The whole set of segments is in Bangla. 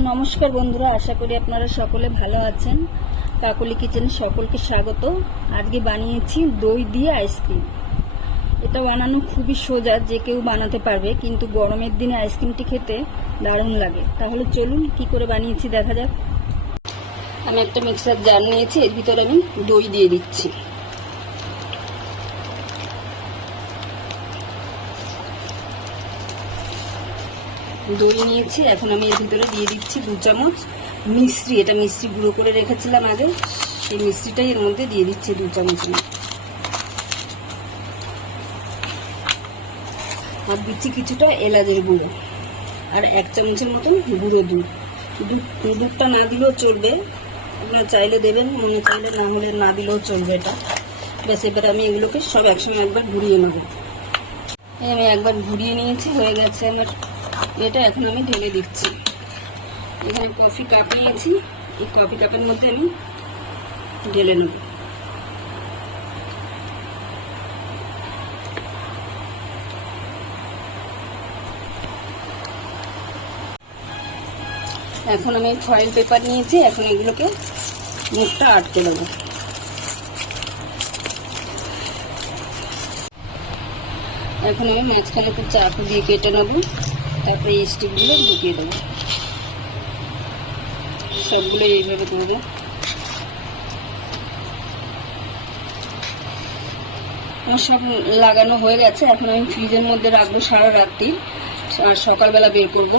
নমস্কার বন্ধুরা, আশা করি আপনারা সকলে ভালো আছেন। কাকলি কিচেনে সকলকে স্বাগত। আজকে বানিয়েছি দই দিয়ে আইসক্রিম। এটা বানানো খুবই সোজা, যে কেউ বানাতে পারবে, কিন্তু গরমের দিনে আইসক্রিমটি খেতে দারুণ লাগে। তাহলে চলুন কি করে বানিয়েছি দেখা যাক। আমি একটা মিক্সার জার নিয়েছি, এর ভিতরে আমি দই দিয়ে দিচ্ছি। দই নিয়েছি, এখন আমি এর ভিতরে দিয়ে দিচ্ছি 2 চামচ মিশ্রি। এটা মিশ্রি গুঁড়ো করে রেখেছিলাম আগে, সেই মিশ্রিটাই এর মধ্যে দিয়ে দিচ্ছি 2 চামচ। আর দিচ্ছি কিছুটা এলাচের গুঁড়ো, আর 1 চামচের মতন গুঁড়ো দুধ। দুধটা না দিলেও চলবে, আপনারা চাইলে দেবেন, মনে চাইলে না হলে না দিলেও চলবে। এটা ব্যাস, এবার আমি এগুলোকে সব একসঙ্গে একবার ঘুরিয়ে নেব। আমি একবার ঘুরিয়ে নিয়েছি, হয়ে গেছে আমার এটা। এখন আমি ঢেলে দিচ্ছি। এখানে কফি কাপ নিয়েছি, এই কফি কাপের মধ্যে আমি ঢেলে নেব। এখন আমি ফয়েল পেপার নিয়েছি, এখন এগুলোকে মুখটা আটকে দেবো। এখন আমি মাঝখানে একটু চাকু দিয়ে কেটে নেবো, তারপরে এই স্টিকগুলো ঢুকিয়ে দেবো। সবগুলো এইভাবে করবো। আমার সব লাগানো হয়ে গেছে। এখন আমি ফ্রিজের মধ্যে রাখবো সারা রাত্রি, আর সকালবেলা বের করবো।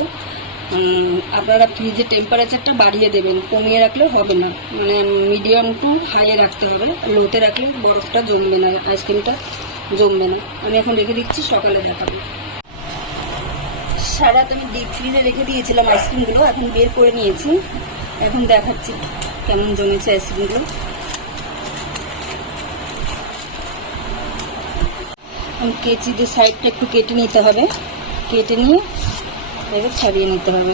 আপনারা ফ্রিজের টেম্পারেচারটা বাড়িয়ে দেবেন, কমিয়ে রাখলে হবে না, মানে মিডিয়াম টু হাইয়ে রাখতে হবে। লোতে রাখলে বরফটা জমবে না, আইসক্রিমটা জমবে না। আমি এখন রেখে দিচ্ছি, সকালে দেখাবো। সারা রাত আমি ডিপ ফ্রিজে রেখে দিয়েছিলাম আইসক্রিমগুলো, এখন বের করে নিয়েছি। এখন দেখাচ্ছি কেমন জমেছে আইসক্রিমগুলো। কেচি দিয়ে সাইডটা একটু কেটে নিতে হবে, কেটে নিয়ে এবার ছাড়িয়ে নিতে হবে।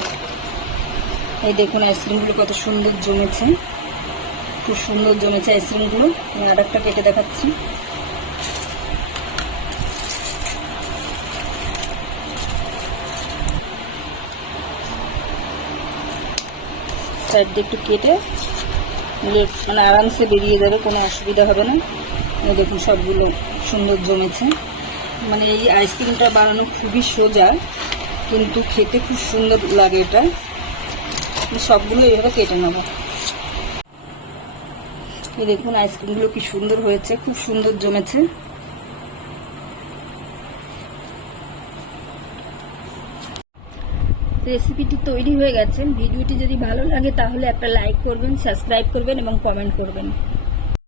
এই দেখুন আইসক্রিমগুলো কত সুন্দর জমেছে, খুব সুন্দর জমেছে আইসক্রিমগুলো। আমি আর একটা কেটে দেখাচ্ছি। সাইড দিয়ে একটু কেটে মানে আরামসে বেরিয়ে যাবে, কোনো অসুবিধা হবে না। এই দেখুন সবগুলো সুন্দর জমেছে। মানে এই আইসক্রিমটা বানানো খুবই সোজা, কিন্তু খেতে খুব সুন্দর লাগে। এটা সবগুলো এইভাবে কেটে নেব। এই দেখুন আইসক্রিমগুলো কি সুন্দর হয়েছে, খুব সুন্দর জমেছে। রেসিপিটি তৈরি হয়ে গেছে। ভিডিওটি যদি ভালো লাগে তাহলে একটা লাইক করবেন, সাবস্ক্রাইব করবেন এবং কমেন্ট করবেন।